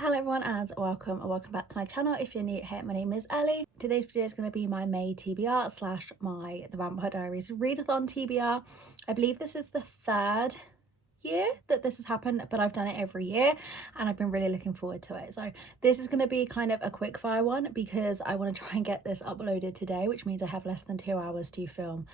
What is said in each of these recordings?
Hello everyone and welcome back to my channel. If you're new here, my name is Ellie. Today's video is going to be my May TBR slash my The Vampire Diaries Readathon TBR. I believe this is the third year that this has happened, but I've done it every year and I've been really looking forward to it. So this is going to be kind of a quick fire one because I want to try and get this uploaded today, which means I have less than 2 hours to film,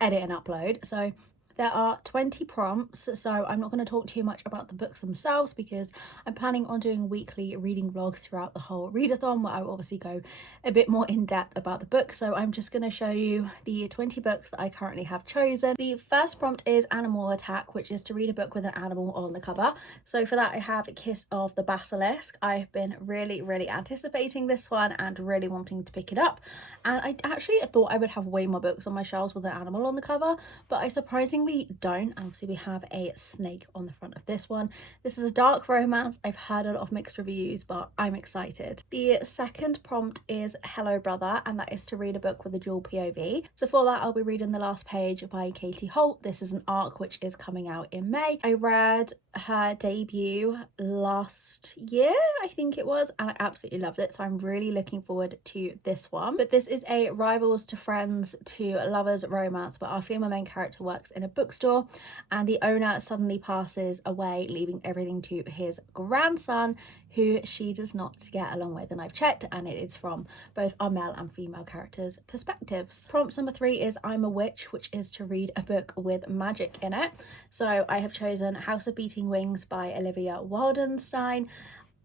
edit and upload. So there are 20 prompts, so I'm not going to talk too much about the books themselves because I'm planning on doing weekly reading vlogs throughout the whole readathon where I will obviously go a bit more in depth about the book. So I'm just going to show you the 20 books that I currently have chosen. The first prompt is Animal Attack, which is to read a book with an animal on the cover. So for that I have Kiss of the Basilisk. I've been really anticipating this one and really wanting to pick it up, and I actually thought I would have way more books on my shelves with an animal on the cover, but I surprisingly don't. Obviously we have a snake on the front of this one. This is a dark romance. I've heard a lot of mixed reviews, but I'm excited. The second prompt is Hello Brother, and that is to read a book with a dual POV. So for that I'll be reading The Last Page by Katie Holt. This is an arc which is coming out in May. I read her debut last year, I think it was, and I absolutely loved it, so I'm really looking forward to this one. But this is a rivals to friends to lovers romance where our female main character works in a bookstore and the owner suddenly passes away, leaving everything to his grandson, who she does not get along with. And I've checked and it is from both our male and female characters' perspectives. Prompt number 3 is I'm a Witch, which is to read a book with magic in it. So I have chosen House of Beating Wings by Olivia Waldenstein.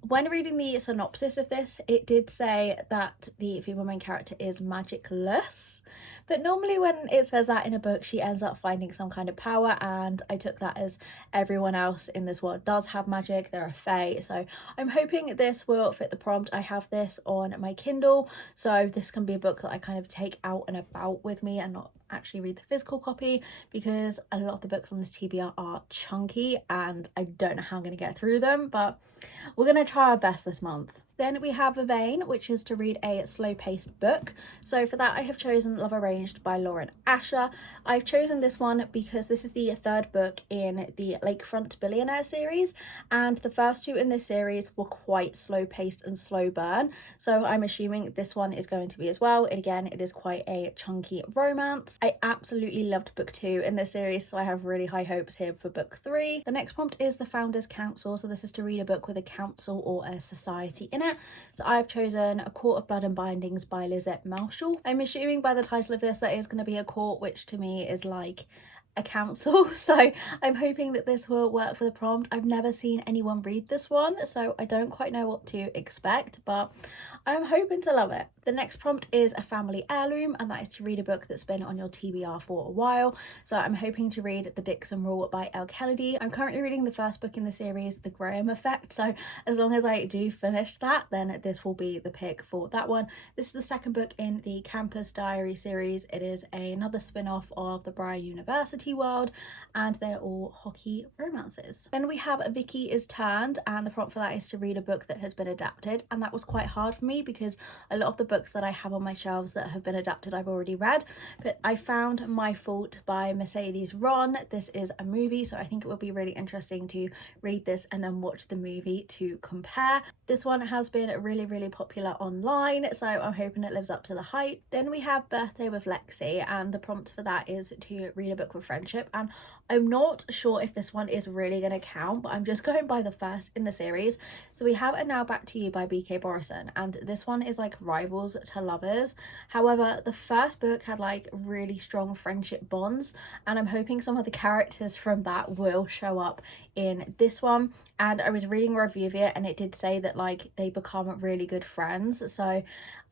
When reading the synopsis of this, it did say that the female main character is magicless, but normally when it says that in a book she ends up finding some kind of power, and I took that as everyone else in this world does have magic, they're a fae, so I'm hoping this will fit the prompt. I have this on my Kindle, so this can be a book that I kind of take out and about with me and not actually read the physical copy, because a lot of the books on this TBR are chunky and I don't know how I'm going to get through them, but we're going to try our best this month. Then we have A Vein, which is to read a slow-paced book. So for that I have chosen Love Arranged by Lauren Asher. I've chosen this one because this is the third book in the Lakefront Billionaire series, and the first two in this series were quite slow-paced and slow burn, so I'm assuming this one is going to be as well. And again, it is quite a chunky romance. I absolutely loved book 2 in this series, so I have really high hopes here for book 3. The next prompt is The Founders Council, so this is to read a book with a council or a society in it. So I've chosen A Court of Blood and Bindings by Lizette Marshall. I'm assuming by the title of this that is going to be a court, which to me is like a council, so I'm hoping that this will work for the prompt. I've never seen anyone read this one, so I don't quite know what to expect, but I'm hoping to love it. The next prompt is A Family Heirloom, and that is to read a book that's been on your TBR for a while. So I'm hoping to read The Dixon Rule by Elle Kennedy. I'm currently reading the first book in the series, The Graham Effect, so as long as I do finish that, then this will be the pick for that one. This is the second book in the Campus Diary series. It is another spin-off of the Briar University world, and they're all hockey romances. Then we have Vicky is Turned, and the prompt for that is to read a book that has been adapted, and that was quite hard for me because a lot of the books that I have on my shelves that have been adapted I've already read, but I found My Fault by Mercedes Ron. This is a movie, so I think it would be really interesting to read this and then watch the movie to compare. This one has been really popular online, so I'm hoping it lives up to the hype. Then we have Birthday with Lexi, and the prompt for that is to read a book with friendship, and I'm not sure if this one is really going to count, but I'm just going by the first in the series. So we have A Now Back to You by BK Borison, and this one is like rivals to lovers. However, the first book had like really strong friendship bonds, and I'm hoping some of the characters from that will show up in this one. And I was reading a review of it and it did say that like they become really good friends, so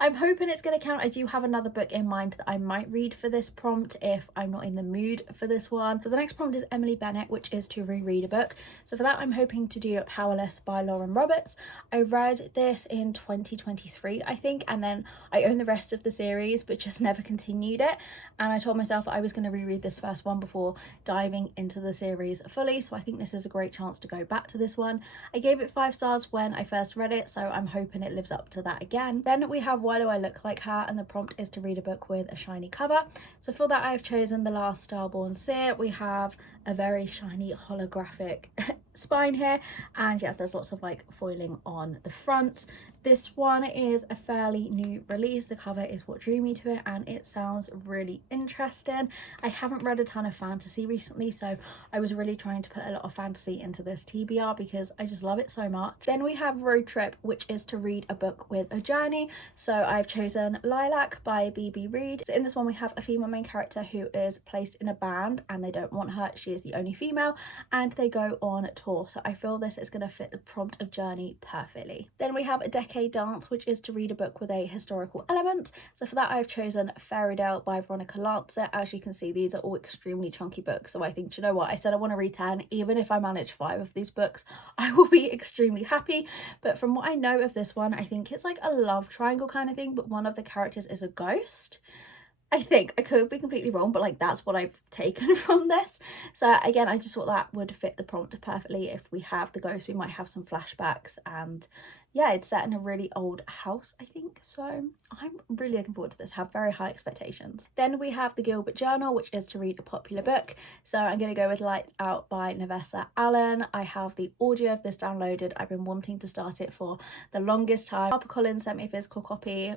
I'm hoping it's going to count. I do have another book in mind that I might read for this prompt if I'm not in the mood for this one. So the next prompt is Emily Bennett, which is to reread a book. So for that I'm hoping to do Powerless by Lauren Roberts. I read this in 2023 I think, and then I own the rest of the series but just never continued it, and I told myself I was going to reread this first one before diving into the series fully, so I think this is a great chance to go back to this one. I gave it 5 stars when I first read it, so I'm hoping it lives up to that again. Then we have Why Do I Look Like Her, and the prompt is to read a book with a shiny cover. So for that I've chosen The Last Starborn Seer. We have a very shiny holographic spine here, and yeah, there's lots of like foiling on the front. This one is a fairly new release. The cover is what drew me to it, and it sounds really interesting. I haven't read a ton of fantasy recently, so I was really trying to put a lot of fantasy into this TBR because I just love it so much. Then we have Road Trip, which is to read a book with a journey. So I've chosen Lilac by B.B. Reid. So in this one we have a female main character who is placed in a band and they don't want her. She is the only female, and they go on tour. So I feel this is going to fit the prompt of journey perfectly. Then we have A Decade Dance, which is to read a book with a historical element. So for that I've chosen Fairytale by Veronica Lancet. As you can see, these are all extremely chunky books, so I think, you know what, I said I want to read 10. Even if I manage 5 of these books, I will be extremely happy. But from what I know of this one, I think it's like a love triangle kind of thing, but one of the characters is a ghost. I think, I could be completely wrong, but like that's what I've taken from this. So again, I just thought that would fit the prompt perfectly. If we have the ghost, we might have some flashbacks, and yeah, it's set in a really old house, I think. So I'm really looking forward to this, have very high expectations. Then we have The Gilbert Journal, which is to read a popular book. So I'm going to go with Lights Out by Nevessa Allen. I have the audio of this downloaded. I've been wanting to start it for the longest time. HarperCollins sent me a physical copy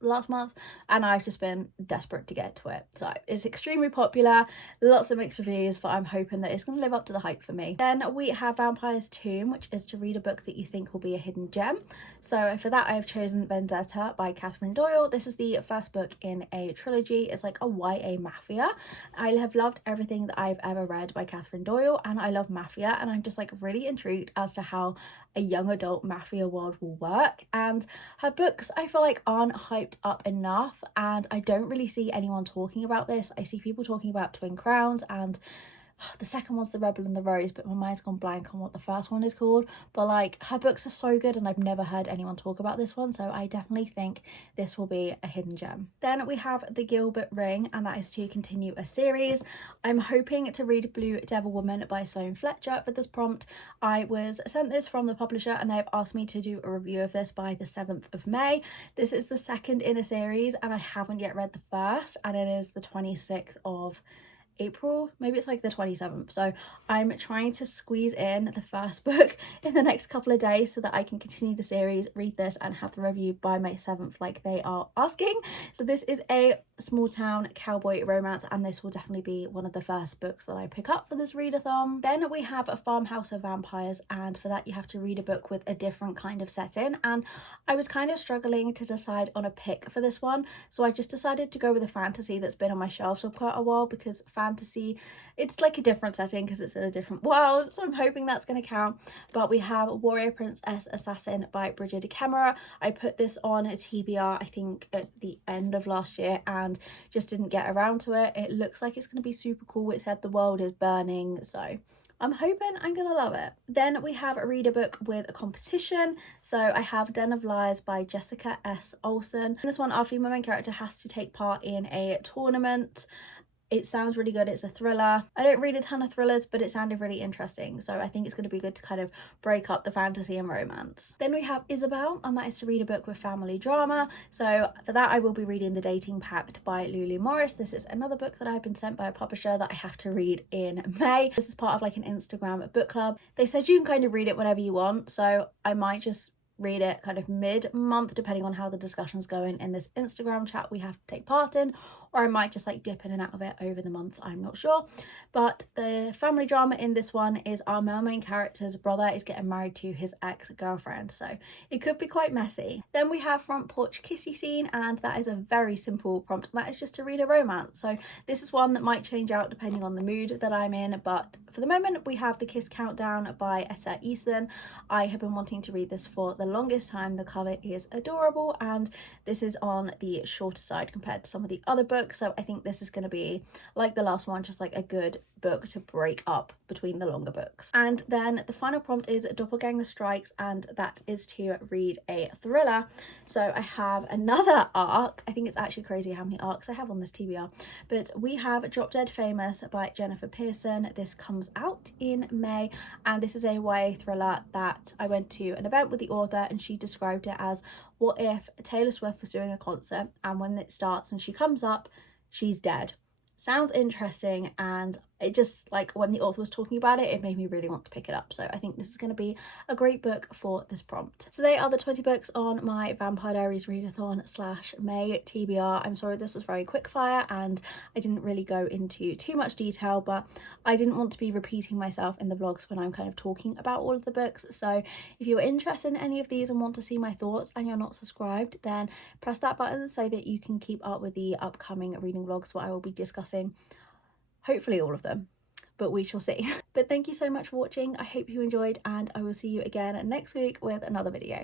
last month, and I've just been desperate to get to it. So it's extremely popular, lots of mixed reviews, but I'm hoping that it's going to live up to the hype for me. Then we have Vampire's Tomb, which is to read a book that you think will be a hidden gem. So for that I've chosen Vendetta by Catherine Doyle. This is the first book in a trilogy. It's like a YA mafia. I have loved everything that I've ever read by Catherine Doyle, and I love mafia, and I'm just like really intrigued as to how a young adult mafia world will work. And her books, I feel like, aren't hyped up enough, and I don't really see anyone talking about this. I see people talking about Twin Crowns, and the second one's The Rebel and the Rose, but my mind's gone blank on what the first one is called. But like, her books are so good, and I've never heard anyone talk about this one, so I definitely think this will be a hidden gem. Then we have The Gilbert Ring, and that is to continue a series. I'm hoping to read Blue Devil Woman by Sloane Fletcher for this prompt. I was sent this from the publisher, and they've asked me to do a review of this by the 7th of May. This is the second in a series, and I haven't yet read the first, and it is the 26th of April, maybe it's like the 27th. So I'm trying to squeeze in the first book in the next couple of days so that I can continue the series, read this, and have the review by May 7th like they are asking. So this is a small town cowboy romance, and this will definitely be one of the first books that I pick up for this readathon. Then we have A Farmhouse of Vampires, and for that you have to read a book with a different kind of setting, and I was kind of struggling to decide on a pick for this one, so I just decided to go with a fantasy that's been on my shelves for quite a while, because fantasy, it's like a different setting because it's in a different world, so I'm hoping that's going to count. But we have Warrior Princess Assassin by Bridget DeKemmerer. I put this on a TBR I think at the end of last year and just didn't get around to it. It looks like it's going to be super cool. It said the world is burning, so I'm hoping I'm gonna love it. Then we have a read a book with a competition. So I have Den of Liars by Jessica S. Olsen. In this one, our female main character has to take part in a tournament. It sounds really good. It's a thriller. I don't read a ton of thrillers, but it sounded really interesting, so I think it's going to be good to kind of break up the fantasy and romance. Then we have Isabel, and that is to read a book with family drama. So for that I will be reading The Dating Pact by Lulu Morris. This is another book that I've been sent by a publisher that I have to read in May. This is part of like an Instagram book club. They said you can kind of read it whenever you want, so I might just read it kind of mid-month depending on how the discussion's going in this Instagram chat we have to take part in, or I might just like dip in and out of it over the month, I'm not sure. But the family drama in this one is our male main character's brother is getting married to his ex-girlfriend, so it could be quite messy. Then we have Front Porch Kissy Scene, and that is a very simple prompt, and that is just to read a romance. So this is one that might change out depending on the mood that I'm in, but for the moment we have The Kiss Countdown by Etta Eason. I have been wanting to read this for the longest time. The cover is adorable, and this is on the shorter side compared to some of the other books, so I think this is going to be like the last one, just like a good book to break up between the longer books. And then the final prompt is Doppelganger Strikes, and that is to read a thriller. So I have another arc. I think it's actually crazy how many arcs I have on this TBR, but we have Drop Dead Famous by Jennifer Pearson. This comes out in May, and this is a YA thriller that I went to an event with the author, and she described it as what if Taylor Swift was doing a concert and when it starts and she comes up, she's dead. Sounds interesting, and it just, like, when the author was talking about it, it made me really want to pick it up. So I think this is going to be a great book for this prompt. So they are the 20 books on my Vampire Diaries Readathon / May TBR. I'm sorry this was very quick fire and I didn't really go into too much detail, but I didn't want to be repeating myself in the vlogs when I'm kind of talking about all of the books. So if you're interested in any of these and want to see my thoughts and you're not subscribed, then press that button so that you can keep up with the upcoming reading vlogs where I will be discussing hopefully all of them, but we shall see. But thank you so much for watching. I hope you enjoyed, and I will see you again next week with another video.